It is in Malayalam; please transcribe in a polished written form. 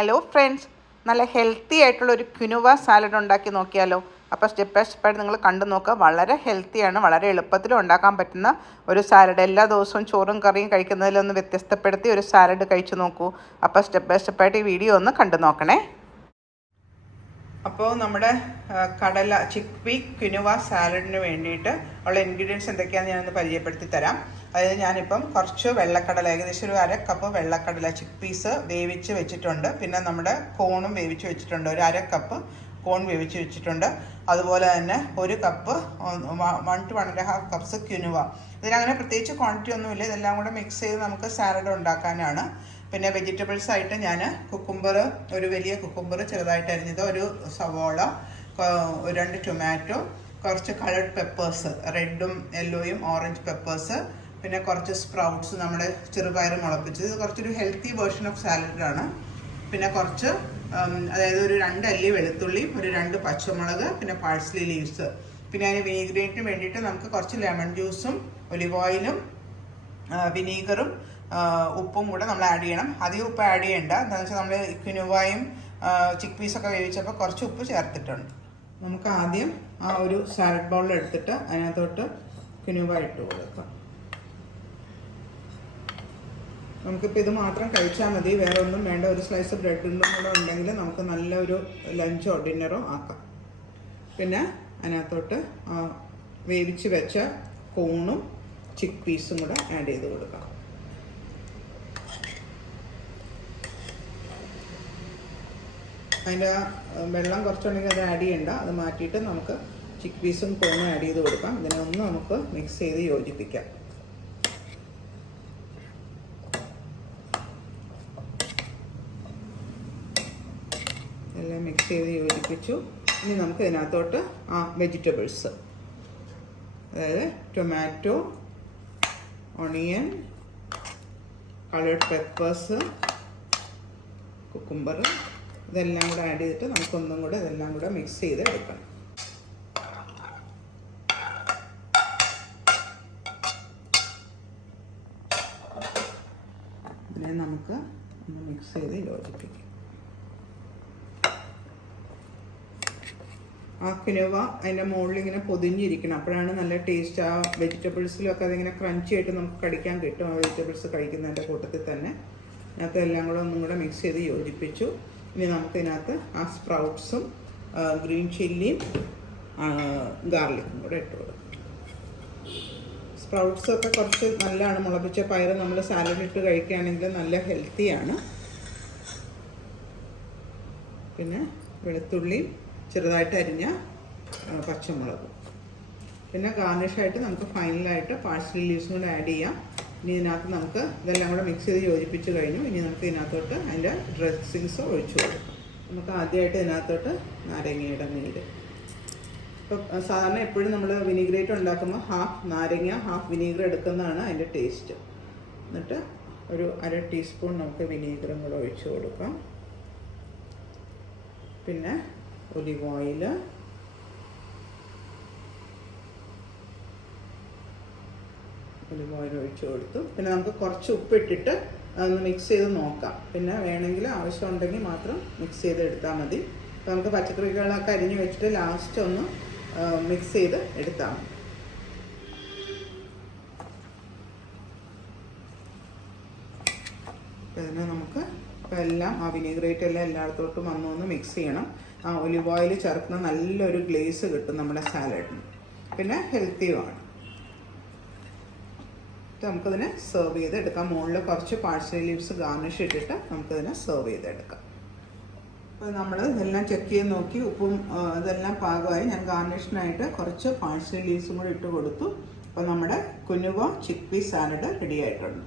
ഹലോ ഫ്രണ്ട്സ്, നല്ല ഹെൽത്തി ആയിട്ടുള്ളൊരു ക്വിനോവ സാലഡ് ഉണ്ടാക്കി നോക്കിയാലോ. അപ്പോൾ സ്റ്റെപ്പ് ബൈ സ്റ്റെപ്പായിട്ട് നിങ്ങൾ കണ്ടു നോക്കുക. വളരെ ഹെൽത്തിയാണ്, വളരെ എളുപ്പത്തിലും ഉണ്ടാക്കാൻ പറ്റുന്ന ഒരു സാലഡ്. എല്ലാ ദിവസവും ചോറും കറിയും കഴിക്കുന്നതിലൊന്ന് വ്യത്യസ്തപ്പെടുത്തി ഒരു സാലഡ് കഴിച്ചു നോക്കൂ. അപ്പോൾ സ്റ്റെപ്പ് ബൈ സ്റ്റെപ്പായിട്ട് ഈ വീഡിയോ ഒന്ന് കണ്ടു നോക്കണേ. അപ്പോൾ നമ്മുടെ കടല ചിക്പി ക്വിനോവ സാലഡിന് വേണ്ടിയിട്ട് ഉള്ള ഇൻഗ്രീഡിയൻസ് എന്തൊക്കെയാണെന്ന് ഞാനൊന്ന് പരിചയപ്പെടുത്തി തരാം. അതായത് ഞാനിപ്പം കുറച്ച് വെള്ളക്കടല, ഏകദേശം ഒരു 1/2 കപ്പ് വെള്ളക്കടല ചിക്പീസ് വേവിച്ച് വെച്ചിട്ടുണ്ട്. പിന്നെ നമ്മുടെ കോണും വേവിച്ച് വെച്ചിട്ടുണ്ട്, ഒരു 1/2 കപ്പ് കോൺ വേവിച്ച് വെച്ചിട്ടുണ്ട്. അതുപോലെ തന്നെ 1 കപ്പ് 1 to 1.5 കപ്സ് ക്വിനോവ. ഇതിനങ്ങനെ പ്രത്യേകിച്ച് ക്വാണ്ടിറ്റി ഒന്നുമില്ല, ഇതെല്ലാം കൂടെ മിക്സ് ചെയ്ത് നമുക്ക് സാലഡ് ഉണ്ടാക്കാനാണ്. പിന്നെ വെജിറ്റബിൾസ് ആയിട്ട് ഞാൻ കുക്കുംബർ, ഒരു വലിയ കുക്കുംബർ ചെറുതായിട്ട് അരിഞ്ഞത്, ഒരു സവോള, 2 ടൊമാറ്റോ, കുറച്ച് കളർഡ് പെപ്പേഴ്സ്, റെഡും യെല്ലോയും ഓറഞ്ച് പെപ്പേഴ്സ്, പിന്നെ കുറച്ച് സ്പ്രൗട്ട്സ്, നമ്മുടെ ചെറുപയർ മുളപ്പിച്ചത്. ഇത് കുറച്ചൊരു ഹെൽത്തി വേർഷൻ ഓഫ് സാലഡാണ്. പിന്നെ കുറച്ച് അതായത് ഒരു 2 അല്ലി വെളുത്തുള്ളി, ഒരു 2 പച്ചമുളക്, പിന്നെ പാഴ്സ്ലി ലീവ്സ്. പിന്നെ അതിന് വിനീഗ്രേറ്റിന് വേണ്ടിയിട്ട് നമുക്ക് കുറച്ച് ലെമൺ ജ്യൂസും ഒലിവ് ഓയിലും വിനീഗറും ഉപ്പും കൂടെ നമ്മൾ ആഡ് ചെയ്യണം. അധികം ഉപ്പ് ആഡ് ചെയ്യേണ്ട, എന്താണെന്ന് വെച്ചാൽ നമ്മൾ ക്വിനോവയും ചിക്പീസൊക്കെ വേവിച്ചപ്പോൾ കുറച്ച് ഉപ്പ് ചേർത്തിട്ടുണ്ട്. നമുക്ക് ആദ്യം ആ ഒരു സാലഡ് ബൗളിൽ എടുത്തിട്ട് അതിനകത്തോട്ട് ക്വിനോവ ഇട്ട് കൊടുക്കാം. നമുക്കിപ്പോൾ ഇത് മാത്രം കഴിച്ചാൽ മതി, വേറെ ഒന്നും വേണ്ട. ഒരു സ്ലൈസ് ബ്രെഡും കൂടെ ഉണ്ടെങ്കിൽ നമുക്ക് നല്ലൊരു ലഞ്ചോ ഡിന്നറോ ആക്കാം. പിന്നെ അതിനകത്തോട്ട് വേവിച്ച് വെച്ച കോണും ചിക്പീസും കൂടെ ആഡ് ചെയ്ത് കൊടുക്കാം. അതിൻ്റെ വെള്ളം കുറച്ചുണ്ടെങ്കിൽ അത് ആഡ് ചെയ്യണ്ട, അത് മാറ്റിയിട്ട് നമുക്ക് ചിക്പീസും കോണും ആഡ് ചെയ്ത് കൊടുക്കാം. ഇതിനൊന്ന് നമുക്ക് മിക്സ് ചെയ്ത് യോജിപ്പിക്കാം. എല്ലാം മിക്സ് ചെയ്ത് യോജിപ്പിച്ചു. ഇനി നമുക്ക് ഇതിനകത്തോട്ട് വെജിറ്റബിൾസ്, അതായത് tomato, onion, coloured peppers, cucumber, ഇതെല്ലാം കൂടെ ആഡ് ചെയ്തിട്ട് നമുക്കൊന്നും കൂടെ ഇതെല്ലാം കൂടെ മിക്സ് ചെയ്ത് എടുക്കണം. ഇതിനെ നമുക്ക് ഒന്ന് മിക്സ് ചെയ്ത് യോജിപ്പിക്കാം. ആ ക്വിനോവ അതിൻ്റെ മുകളിൽ ഇങ്ങനെ പൊതിഞ്ഞിരിക്കണം, അപ്പോഴാണ് നല്ല ടേസ്റ്റ്. ആ വെജിറ്റബിൾസിലൊക്കെ അതിങ്ങനെ ക്രഞ്ചി ആയിട്ട് നമുക്ക് കടിക്കാൻ കിട്ടും. ആ വെജിറ്റബിൾസ് കഴിക്കുന്നതിൻ്റെ കൂട്ടത്തിൽ തന്നെ ഇതിനകത്ത് എല്ലാം കൂടെ ഒന്നും കൂടെ മിക്സ് ചെയ്ത് യോജിപ്പിച്ചു. ഇനി നമുക്ക് ഇതിനകത്ത് ആ സ്പ്രൗട്ട്സും ഗ്രീൻ ചില്ലിയും ഗാർലിക്കും കൂടെ ഇട്ട് കൊടുക്കും. സ്പ്രൗട്ട്സൊക്കെ കുറച്ച് നല്ലതാണ്, മുളപ്പിച്ച പയർ നമ്മൾ സാലഡ് ഇട്ട് കഴിക്കുകയാണെങ്കിൽ നല്ല ഹെൽത്തിയാണ്. പിന്നെ വെളുത്തുള്ളിയും ചെറുതായിട്ട് അരിഞ്ഞ പച്ചമുളകും. പിന്നെ ഗാർണിഷായിട്ട് നമുക്ക് ഫൈനലായിട്ട് പാഴ്സ്ലി ലീവ്സും കൂടെ ആഡ് ചെയ്യാം. ഇനി ഇതിനകത്ത് നമുക്ക് ഇതെല്ലാം കൂടെ മിക്സ് ചെയ്ത് യോജിപ്പിച്ച് കഴിഞ്ഞു. ഇനി നമുക്ക് ഇതിനകത്തോട്ട് അതിൻ്റെ ഡ്രസ്സിങ്സ് ഒഴിച്ചു കൊടുക്കാം. നമുക്ക് ആദ്യമായിട്ട് ഇതിനകത്തോട്ട് നാരങ്ങയുടെ നീര്. ഇപ്പോൾ സാധാരണ എപ്പോഴും നമ്മൾ വിനീഗ്രേറ്റ് ഉണ്ടാക്കുമ്പോൾ ഹാഫ് നാരങ്ങ ഹാഫ് വിനീഗർ എടുക്കുന്നതാണ് അതിൻ്റെ ടേസ്റ്റ്. എന്നിട്ട് ഒരു 1/2 ടീസ്പൂൺ നമുക്ക് വിനീഗറും കൂടെ ഒഴിച്ചു കൊടുക്കാം. പിന്നെ ഒലിവ് ഓയിൽ, ഒഴിച്ചു കൊടുത്തു. പിന്നെ നമുക്ക് കുറച്ച് ഉപ്പിട്ടിട്ട് അതൊന്ന് മിക്സ് ചെയ്ത് നോക്കാം. പിന്നെ വേണമെങ്കിൽ ആവശ്യമുണ്ടെങ്കിൽ മാത്രം മിക്സ് ചെയ്ത് എടുത്താൽ മതി. അപ്പോൾ നമുക്ക് പച്ചക്കറികളൊക്കെ അരിഞ്ഞ് വെച്ചിട്ട് ലാസ്റ്റ് ഒന്ന് മിക്സ് ചെയ്ത് എടുത്താൽ മതി. അപ്പോൾ ഇതിനെ നമുക്ക് ഇപ്പോൾ എല്ലാം ആ വിനീഗ്രേറ്റ് എല്ലാം എല്ലായിടത്തോട്ടും വന്നൊന്ന് മിക്സ് ചെയ്യണം. ആ ഒലിവ് ഓയിൽ ചേർക്കുന്ന നല്ലൊരു ഗ്ലേസ് കിട്ടും നമ്മുടെ സാലഡിന്, പിന്നെ ഹെൽത്തിയുമാണ്. നമുക്കിതിനെ സെർവ് ചെയ്ത് എടുക്കാം. മുകളിൽ കുറച്ച് പാഴ്സ്ലി ലീവ്സ് ഗാർണിഷ് ഇട്ടിട്ട് നമുക്കിതിനെ സെർവ് ചെയ്തെടുക്കാം. അപ്പോൾ നമ്മൾ ഇതെല്ലാം ചെക്ക് ചെയ്ത് നോക്കി, ഉപ്പും ഇതെല്ലാം പാകമായി. ഞാൻ ഗാർണിഷിനായിട്ട് കുറച്ച് പാഴ്സ്ലി ലീവ്സും കൂടി ഇട്ട് കൊടുത്തു. അപ്പോൾ നമ്മുടെ ക്വിനോവ ചിക്പീ സാലഡ് റെഡി ആയിട്ടുണ്ട്.